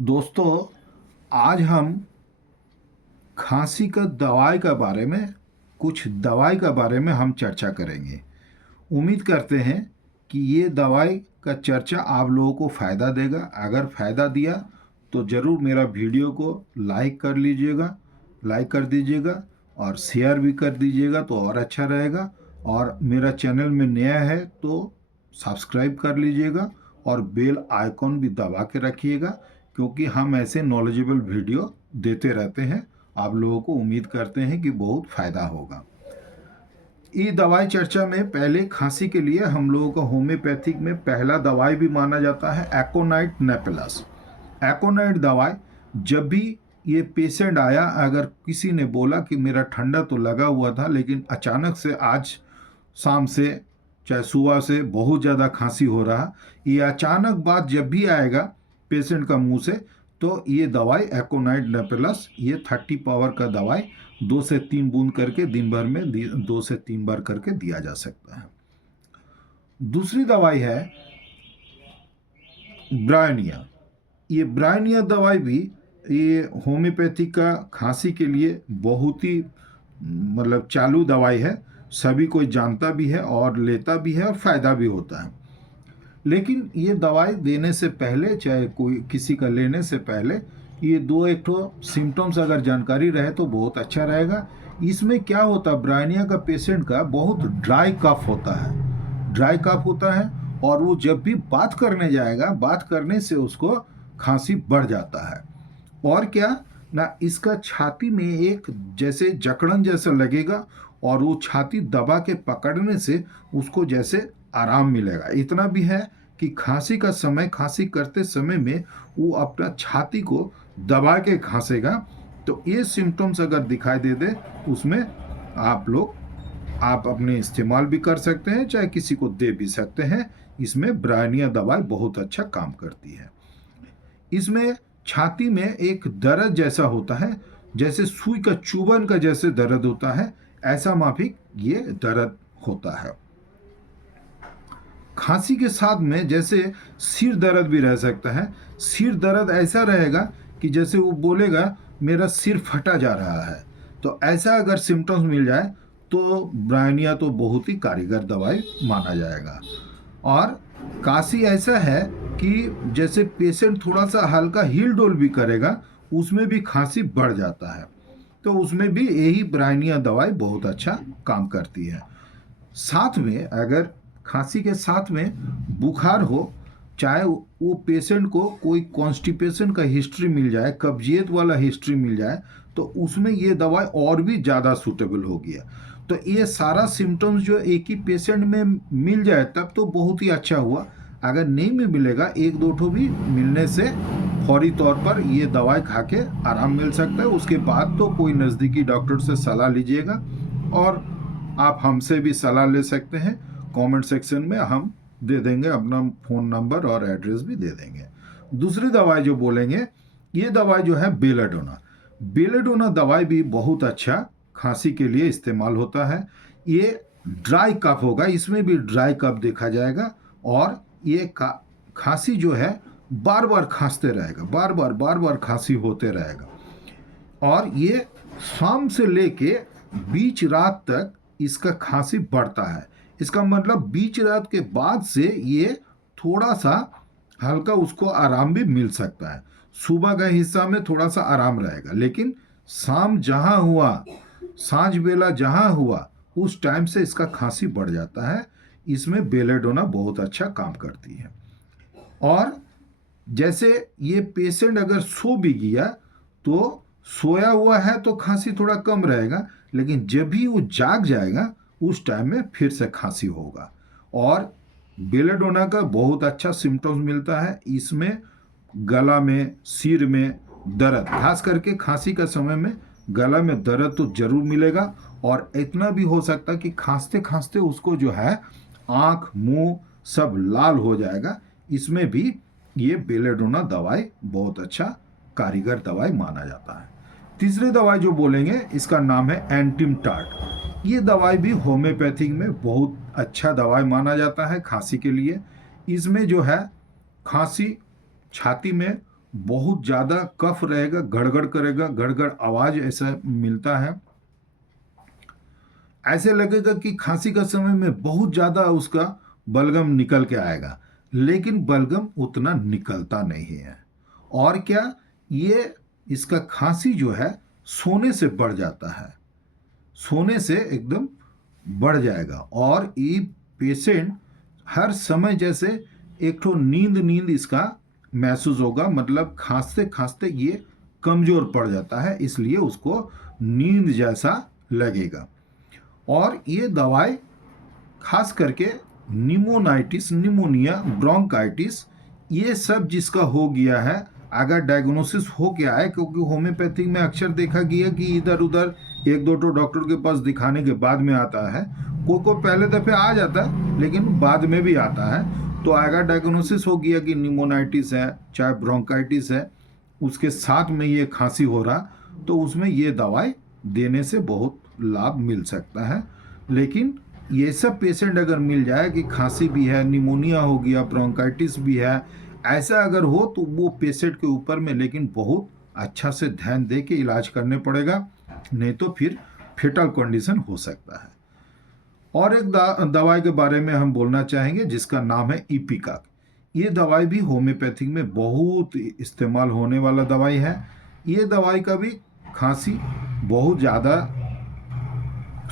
दोस्तों, आज हम खांसी का दवाई के बारे में कुछ दवाई के बारे में हम चर्चा करेंगे। उम्मीद करते हैं कि ये दवाई का चर्चा आप लोगों को फ़ायदा देगा। अगर फ़ायदा दिया तो ज़रूर मेरा वीडियो को लाइक कर दीजिएगा और शेयर भी कर दीजिएगा तो और अच्छा रहेगा। और मेरा चैनल में नया है तो सब्सक्राइब कर लीजिएगा और बेल आइकॉन भी दबा के रखिएगा, क्योंकि हम ऐसे नॉलेजेबल वीडियो देते रहते हैं। आप लोगों को उम्मीद करते हैं कि बहुत फ़ायदा होगा। ये दवाई चर्चा में पहले खांसी के लिए हम लोगों का होम्योपैथिक में पहला दवाई भी माना जाता है एकोनाइट नेपेलस। एकोनाइट दवाई जब भी ये पेशेंट आया, अगर किसी ने बोला कि मेरा ठंडा तो लगा हुआ था लेकिन अचानक से आज शाम से चाहे सुबह से बहुत ज़्यादा खांसी हो रहा, ये अचानक बात जब भी आएगा पेशेंट का मुंह से, तो ये दवाई एकोनाइट नेपेलस, ये 30 पावर का दवाई 2 से 3 बूंद करके दिन भर में 2 से 3 बार करके दिया जा सकता है। दूसरी दवाई है ब्रायनिया। ये ब्रायनिया दवाई भी ये होम्योपैथी का खांसी के लिए बहुत ही मतलब चालू दवाई है। सभी कोई जानता भी है और लेता भी है और फ़ायदा भी होता है। लेकिन ये दवाई देने से पहले, चाहे कोई किसी का लेने से पहले, ये दो एक ठो सिम्टम्स अगर जानकारी रहे तो बहुत अच्छा रहेगा। इसमें क्या होता है, ब्रायनिया का पेशेंट का बहुत ड्राई कफ होता है, ड्राई कफ होता है। और वो जब भी बात करने जाएगा, बात करने से उसको खांसी बढ़ जाता है। और क्या ना, इसका छाती में एक जैसे जकड़न जैसा लगेगा और वो छाती दबा के पकड़ने से उसको जैसे आराम मिलेगा। इतना भी है कि खांसी का समय, खांसी करते समय में वो अपना छाती को दबा के खांसेगा। तो ये सिम्टम्स अगर दिखाई दे उसमें आप अपने इस्तेमाल भी कर सकते हैं, चाहे किसी को दे भी सकते हैं। इसमें ब्रायनिया दवाई बहुत अच्छा काम करती है। इसमें छाती में एक दर्द जैसा होता है, जैसे सुई का चुभन का जैसे दर्द होता है, ऐसा माफिक ये दर्द होता है। खांसी के साथ में जैसे सिर दर्द भी रह सकता है। सिर दर्द ऐसा रहेगा कि जैसे वो बोलेगा मेरा सिर फटा जा रहा है। तो ऐसा अगर सिम्टम्स मिल जाए तो ब्रायनिया तो बहुत ही कारगर दवाई माना जाएगा। और काशी ऐसा है कि जैसे पेशेंट थोड़ा सा हल्का हिल डोल भी करेगा, उसमें भी खांसी बढ़ जाता है। तो उसमें भी यही ब्रायनिया दवाई बहुत अच्छा काम करती है। साथ में अगर खांसी के साथ में बुखार हो, चाहे वो पेशेंट को कोई कॉन्स्टिपेशन का हिस्ट्री मिल जाए, कब्जियत वाला हिस्ट्री मिल जाए, तो उसमें ये दवाई और भी ज़्यादा सूटेबल होगी। तो ये सारा सिम्टम्स जो एक ही पेशेंट में मिल जाए तब तो बहुत ही अच्छा हुआ। अगर नहीं भी मिलेगा, एक दो ठो भी मिलने से फौरी तौर पर ये दवाई खा के आराम मिल सकता है। उसके बाद तो कोई नज़दीकी डॉक्टर से सलाह लीजिएगा और आप हमसे भी सलाह ले सकते हैं। कमेंट सेक्शन में हम दे देंगे, अपना फ़ोन नंबर और एड्रेस भी दे देंगे। दूसरी दवाई जो बोलेंगे, ये दवाई जो है बेलाडोना। बेलाडोना दवाई भी बहुत अच्छा खांसी के लिए इस्तेमाल होता है। ये ड्राई कफ होगा, इसमें भी ड्राई कफ देखा जाएगा और ये खांसी जो है बार बार खांसते रहेगा, बार बार खांसी होते रहेगा। और ये शाम से लेके बीच रात तक इसका खांसी बढ़ता है। इसका मतलब बीच रात के बाद से ये थोड़ा सा हल्का उसको आराम भी मिल सकता है। सुबह का हिस्सा में थोड़ा सा आराम रहेगा, लेकिन शाम जहाँ हुआ, सांझ बेला जहाँ हुआ, उस टाइम से इसका खांसी बढ़ जाता है। इसमें बेलेडोना बहुत अच्छा काम करती है। और जैसे ये पेशेंट अगर सो भी गया तो सोया हुआ है तो खांसी थोड़ा कम रहेगा, लेकिन जब भी वो जाग जाएगा उस टाइम में फिर से खांसी होगा। और बेलेडोना का बहुत अच्छा सिम्टम्स मिलता है। इसमें गला में, सिर में दर्द, खास करके खांसी का समय में गला में दर्द तो जरूर मिलेगा। और इतना भी हो सकता है कि खांसते खांसते उसको जो है आँख, मुंह सब लाल हो जाएगा। इसमें भी ये बेलेडोना दवाई बहुत अच्छा कारीगर दवाई माना जाता है। तीसरी दवाई जो बोलेंगे, इसका नाम है एंटिमटाट। ये दवाई भी होम्योपैथिक में बहुत अच्छा दवाई माना जाता है खांसी के लिए। इसमें जो है खांसी छाती में बहुत ज़्यादा कफ रहेगा, गड़गड़ करेगा, गड़गड़ आवाज़ ऐसा मिलता है। ऐसे लगेगा कि खांसी का समय में बहुत ज़्यादा उसका बलगम निकल के आएगा, लेकिन बलगम उतना निकलता नहीं है। और क्या, ये इसका खांसी जो है सोने से बढ़ जाता है, सोने से एकदम बढ़ जाएगा। और ये पेशेंट हर समय जैसे एक ठो नींद नींद इसका महसूस होगा, मतलब खांसते खांसते ये कमज़ोर पड़ जाता है, इसलिए उसको नींद जैसा लगेगा। और ये दवाई खास करके निमोनाइटिस, निमोनिया, ब्रोंकाइटिस, ये सब जिसका हो गया है, अगर डायग्नोसिस हो गया है, क्योंकि होम्योपैथिक में अक्सर देखा गया कि इधर उधर एक दो डॉक्टर के पास दिखाने के बाद में आता है, को पहले दफ़े आ जाता है लेकिन बाद में भी आता है। तो अगर डायग्नोसिस हो गया कि निमोनाइटिस है, चाहे ब्रोंकाइटिस है, उसके साथ में ये खांसी हो रहा, तो उसमें ये दवाई देने से बहुत लाभ मिल सकता है। लेकिन ये सब पेशेंट अगर मिल जाए कि खांसी भी है, निमोनिया हो गया, ब्रोंकाइटिस भी है, ऐसा अगर हो तो वो पेशेंट के ऊपर में लेकिन बहुत अच्छा से ध्यान दे के इलाज करने पड़ेगा, नहीं तो फिर फेटल कंडीशन हो सकता है। और एक दवाई के बारे में हम बोलना चाहेंगे जिसका नाम है इपिकाक। ये दवाई भी होम्योपैथिक में बहुत इस्तेमाल होने वाला दवाई है। ये दवाई का भी खांसी बहुत ज़्यादा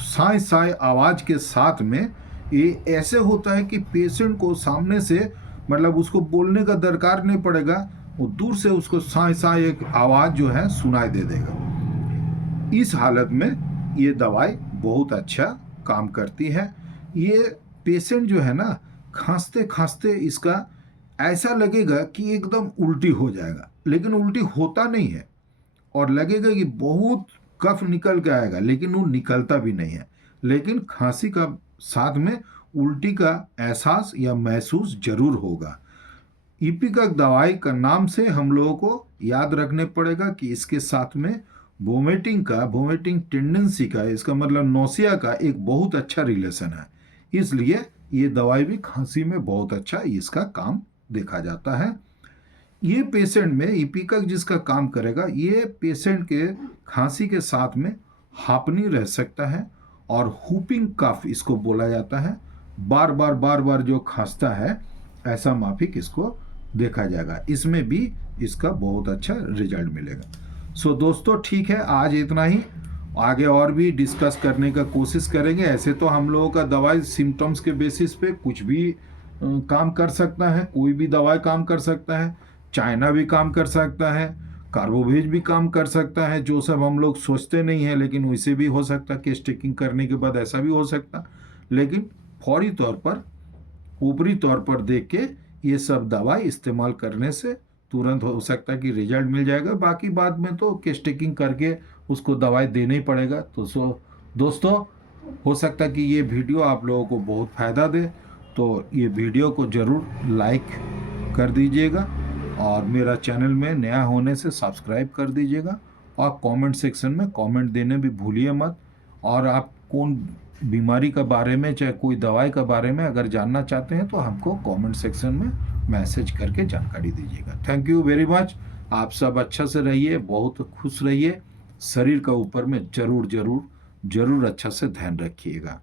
साय साय आवाज़ के साथ में, ये ऐसे होता है कि पेशेंट को सामने से, मतलब उसको बोलने का दरकार नहीं पड़ेगा, वो दूर से उसको साय साय एक आवाज़ जो है सुनाई दे देगा। इस हालत में ये दवाई बहुत अच्छा काम करती है। ये पेशेंट जो है ना, खांसते खांसते इसका ऐसा लगेगा कि एकदम उल्टी हो जाएगा, लेकिन उल्टी होता नहीं है, और लगेगा कि बहुत कफ निकल के आएगा, लेकिन वो निकलता भी नहीं है। लेकिन खांसी का साथ में उल्टी का एहसास या महसूस जरूर होगा। इपिकाक दवाई का नाम से हम लोगों को याद रखने पड़ेगा कि इसके साथ में वोमिटिंग टेंडेंसी का, इसका मतलब नौसिया का एक बहुत अच्छा रिलेशन है। इसलिए ये दवाई भी खांसी में बहुत अच्छा इसका काम देखा जाता है। ये पेशेंट में इपिकाक जिसका काम करेगा, ये पेशेंट के खांसी के साथ में हांफनी रह सकता है, और हुपिंग कफ इसको बोला जाता है। बार बार जो खांसता है, ऐसा माफिक इसको देखा जाएगा। इसमें भी इसका बहुत अच्छा रिजल्ट मिलेगा। सो दोस्तों, ठीक है, आज इतना ही। आगे और भी डिस्कस करने का कोशिश करेंगे। ऐसे तो हम लोगों का दवाई सिम्टम्स के बेसिस पे कुछ भी काम कर सकता है, कोई भी दवाई काम कर सकता है। चाइना भी काम कर सकता है, कार्बोवेज भी काम कर सकता है, जो सब हम लोग सोचते नहीं हैं, लेकिन वैसे भी हो सकता है। केस टेकिंग करने के बाद ऐसा भी हो सकता, लेकिन फौरी तौर पर, ऊपरी तौर पर देख के ये सब दवाई इस्तेमाल करने से तुरंत हो सकता है कि रिजल्ट मिल जाएगा। बाकी बाद में तो केस टेकिंग करके उसको दवाई देना ही पड़ेगा। तो दोस्तों, हो सकता है कि ये वीडियो आप लोगों को बहुत फ़ायदा दे, तो ये वीडियो को ज़रूर लाइक कर दीजिएगा, और मेरा चैनल में नया होने से सब्सक्राइब कर दीजिएगा, और कमेंट सेक्शन में कमेंट देने भी भूलिए मत। और आप कौन बीमारी का बारे में, चाहे कोई दवाई का बारे में अगर जानना चाहते हैं, तो हमको कमेंट सेक्शन में मैसेज करके जानकारी दीजिएगा। Thank you very much. आप सब अच्छा से रहिए, बहुत खुश रहिए। शरीर का ऊपर में ज़रूर अच्छा से ध्यान रखिएगा।